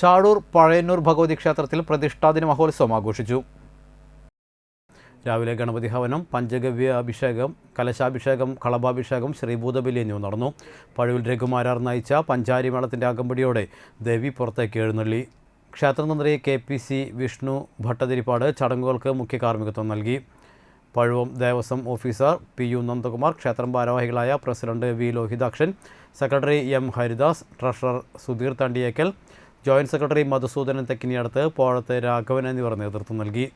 ചാടൂർ പഴയന്നൂർ ഭഗവതി ക്ഷേത്രത്തിൽ പ്രതിഷ്ഠാദിന മഹോത്സവം ആഘോഷിച്ചു. രാവിലെ ഗണപതി ഹവനം, പഞ്ചഗവ്യ അഭിഷേകം, കലശാഭിഷേകം, കളഭാഭിഷേകം, ശ്രീഭൂതബലി എന്നിവ നടന്നു. പഴുവിൽ രഘുമാരാർ നയിച്ച പഞ്ചാരിമേളത്തിൻ്റെ അകമ്പടിയോടെ ദേവി പുറത്തേക്ക് എഴുന്നള്ളി. ക്ഷേത്രതന്ത്രി KPC വിഷ്ണു ഭട്ടതിരിപ്പാട് ചടങ്ങുകൾക്ക് മുഖ്യ കാർമ്മികത്വം നൽകി. പഴുവം ദേവസ്വം ഓഫീസർ PU നന്ദകുമാർ, ക്ഷേത്രം ഭാരവാഹികളായ president V Lohithakshan, secretary M Haridas, treasurer Sudheer Thandiyekkal, joint secretary Madhusoodanan Thekkiniyadath, Pozhath Raghavan എന്നിവർ നേതൃത്വം നൽകി.